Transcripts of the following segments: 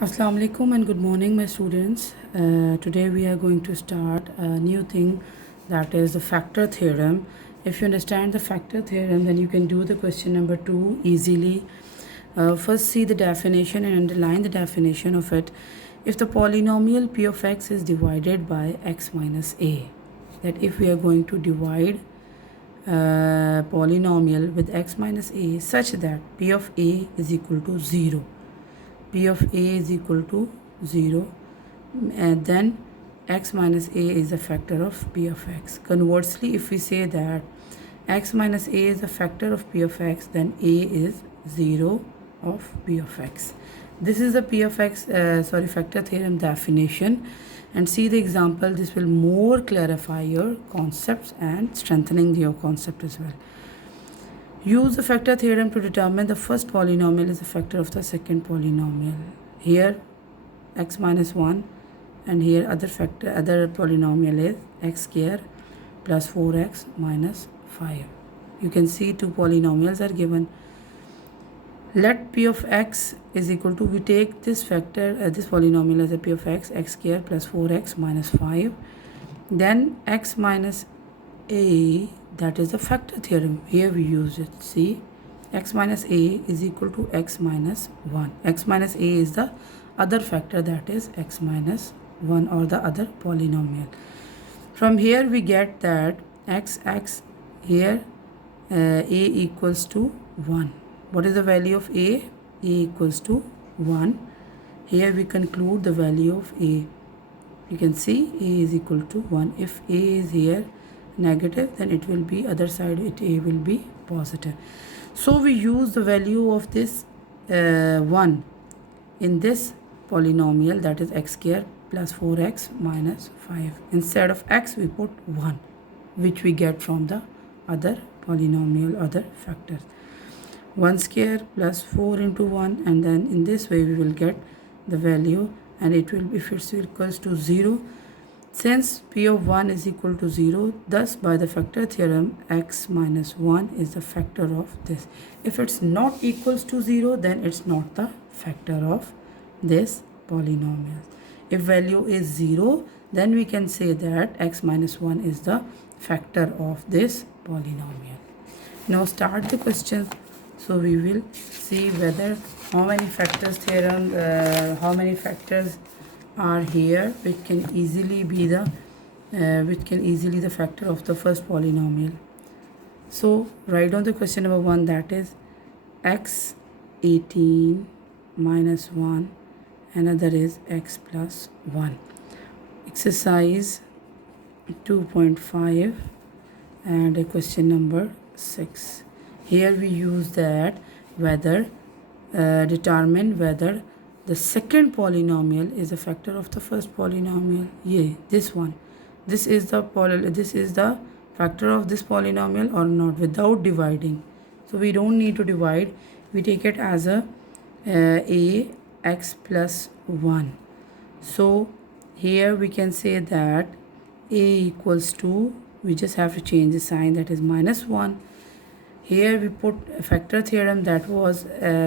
Assalamu alaikum and good morning, my students. Today we are going to start a new thing, that is the factor theorem. If you understand the factor theorem, then you can do the question number 2 easily. First, see the definition and underline the definition of it. If the polynomial p of x is divided by x minus a, that if we are going to divide polynomial with x minus a such that p of a is equal to 0, p of a is equal to 0, and then x minus a is a factor of p of x. Conversely, if we say that x minus a is a factor of p of x, then a is 0 of p of x. This is the p of x factor theorem definition, and see the example. This will more clarify your concepts and strengthening your concept as well. Use the factor theorem to determine the first polynomial is a factor of the second polynomial. Here x minus 1, and here other polynomial is x square plus 4x minus 5. You can see two polynomials are given. Let p of x is equal to, we take this factor, this polynomial as a p of x square plus 4x minus 5. Then x minus a, that is the factor theorem. Here we use it. See, x minus a is equal to x minus 1. X minus a is the other factor, that is x minus 1, or the other polynomial. From here we get that x here a equals to 1. What is the value of a? A equals to 1. Here we conclude the value of a. You can see a is equal to 1. If a is here negative, then it will be other side, a will be positive. So we use the value of this 1 in this polynomial, that is x square plus 4x minus 5. Instead of x we put 1, which we get from the other polynomial, other factors. 1 square plus 4 into 1, and then in this way we will get the value, and it will, if it's equals to 0, since p of 1 is equal to 0, thus by the factor theorem x minus 1 is the factor of this. If it's not equals to 0, then it's not the factor of this polynomial. If value is 0, then we can say that x minus 1 is the factor of this polynomial. Now start the question. So we will see whether how many factors theorem, how many factors are here which can easily be the the factor of the first polynomial. So write down the question number 1, that is x 18 minus 1, another is x plus 1. Exercise 2.5 and question number 6. Here we use that whether determine whether the second polynomial is a factor of the first polynomial. Yeah, this one. This is the factor of this polynomial or not, without dividing. So we don't need to divide. We take it as a x plus 1. So here we can say that a equals to, we just have to change the sign, that is minus 1. Here we put a factor theorem, that was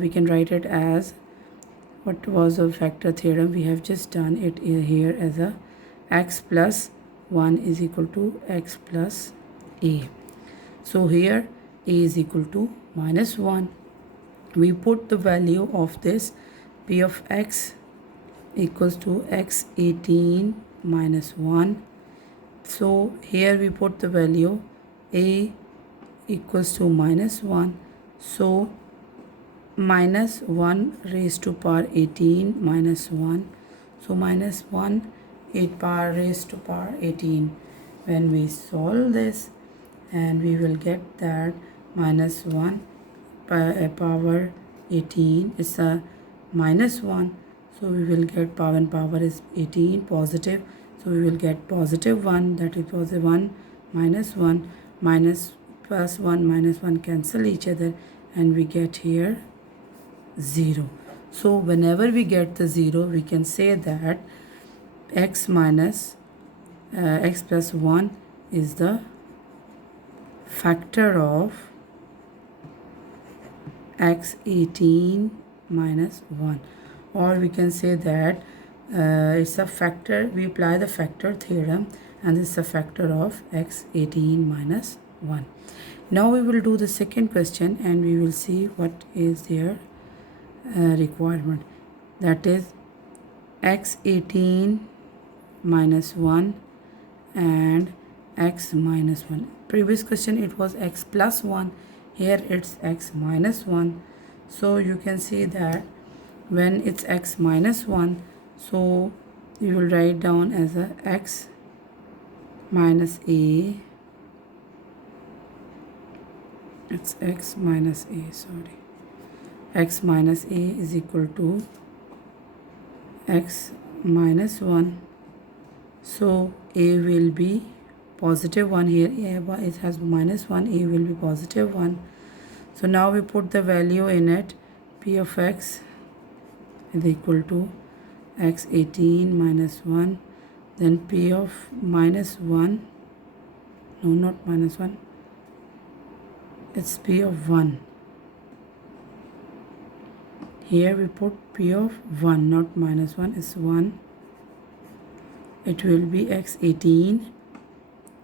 we can write it as, what was a factor theorem? We have just done it here as a x plus 1 is equal to x plus a. So here a is equal to minus 1. We put the value of this p of x equals to x 18 minus 1. So here we put the value a equals to minus 1. So minus 1 raised to power 18 minus 1. So minus 1 8 power raised to power 18. When we solve this, and we will get that minus 1 power 18 is a minus 1. So we will get power, and power is 18 positive. So we will get positive 1, that it was a 1 minus 1 minus plus 1 minus 1 cancel each other, and we get here 0. So whenever we get the 0, we can say that x minus x plus 1 is the factor of x 18 minus 1. or we can say that it's a factor. We apply the factor theorem, and this is a factor of x18 minus 1. Now we will do the second question, and we will see what is their requirement. That is x18 minus 1 and x minus 1. Previous question it was x plus 1. Here it's x minus 1. So you can see that when it's x minus 1, so you will write down as a x minus a. It's x minus a, sorry. X minus a is equal to x minus 1. So a will be positive 1 here. It has minus 1. A will be positive 1. So now we put the value in it. P of x is equal to x18 minus 1. Then P of minus 1. No, not minus 1. It's P of 1. Here we put P of 1, not minus 1. It's 1. It will be x18.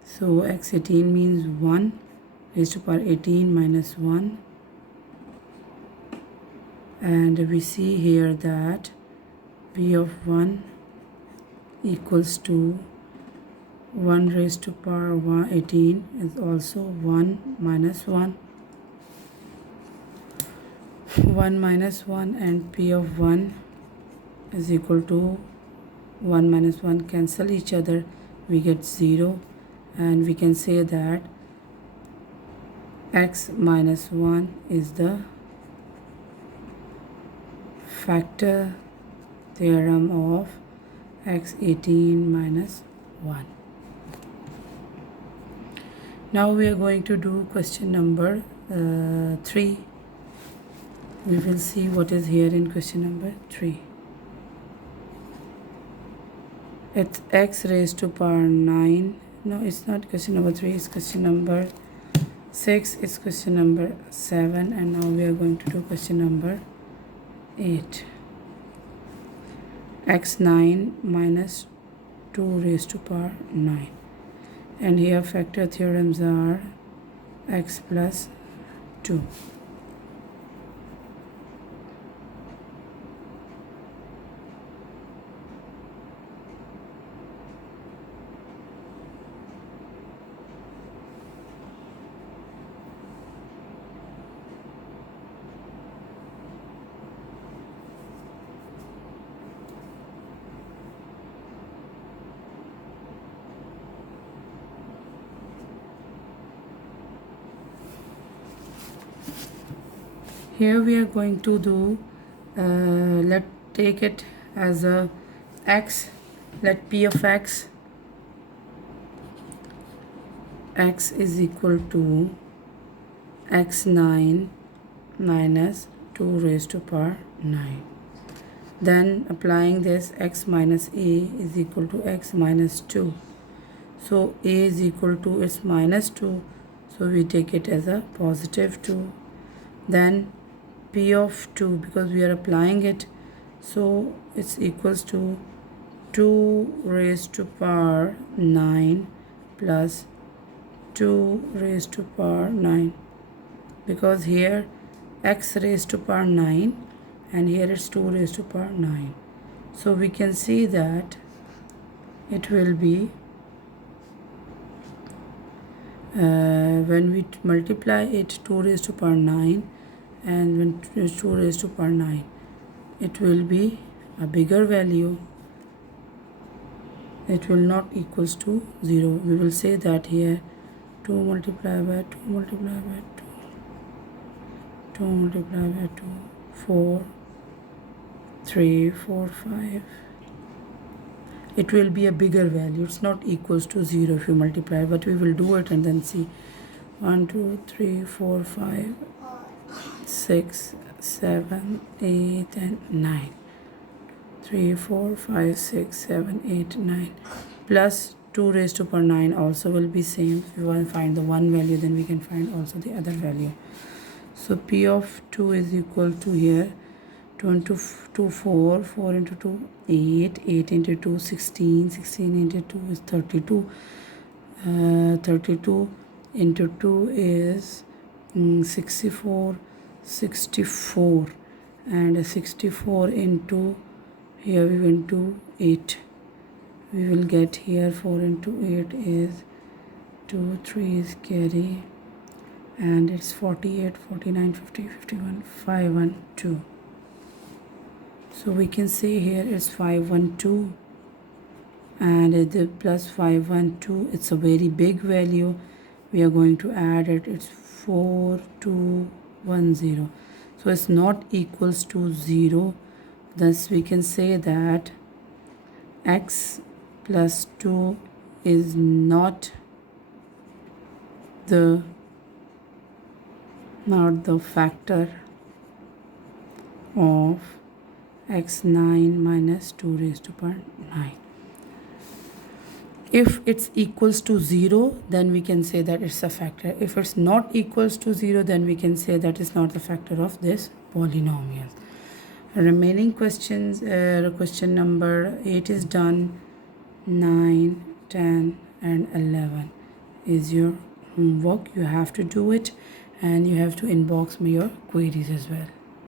So x18 means 1 raised to power 18 minus 1. And we see here that P of 1 equals to 1 raised to power 18 is also 1 minus 1. 1 minus 1, and P of 1 is equal to 1 minus 1 cancel each other. We get 0, and we can say that x minus 1 is the factor theorem of x18 minus 1. Now we are going to do question number 3. We will see what is here in question number 3. It's x raised to power 9. No, it's not question number 3. It's question number 6. It's question number 7. And now we are going to do question number 8. x9 minus 2 raised to power 9. And here factor theorems are x plus 2. Here we are going to do, let take it as a x. Let P of x is equal to x9 minus 2 raised to power 9. Then applying this, x minus a is equal to x minus 2. So a is equal to its minus 2. So we take it as a positive 2. Then P of 2, because we are applying it, so it's equals to 2 raised to power 9 plus 2 raised to power 9, because here x raised to power 9 and here it's 2 raised to power 9. So we can see that it will be when we multiply it 2 raised to power 9 and when 2 raised to power 9, it will be a bigger value. It will not equals to 0. We will say that here 2 multiplied by 2 multiplied by 2, 2 multiplied by 2, 4, 3, 4, 5. It will be a bigger value. It's not equals to 0 if you multiply, but we will do it and then see. 1, 2, 3, 4, 5, 6, 7, 8, and 9. 3, 4, 5, 6, 7, 8, 9. Plus 2 raised to power 9 also will be same. If you want to find the one value, then we can find also the other value. So P of 2 is equal to here 2 into 2 4, 4 into 2 8, 8 into 2 16, 16 into 2 is 32, 32 into 2 is 64, 64, and 64 into here we went to 8, we will get here 4 into 8 is 2, 3 is carry, and it's 48, 49, 50, 51, 512. So we can say here it's 512, and the plus 512, it's a very big value. We are going to add it. It's 4210. So it's not equals to 0. Thus we can say that x plus 2 is not the factor of x9 minus 2 raised to power 9. If it's equals to 0, then we can say that it's a factor. If it's not equals to 0, then we can say that it's not the factor of this polynomial. Remaining questions, question number 8 is done. 9, 10 and 11 is your homework. You have to do it, and you have to inbox me your queries as well.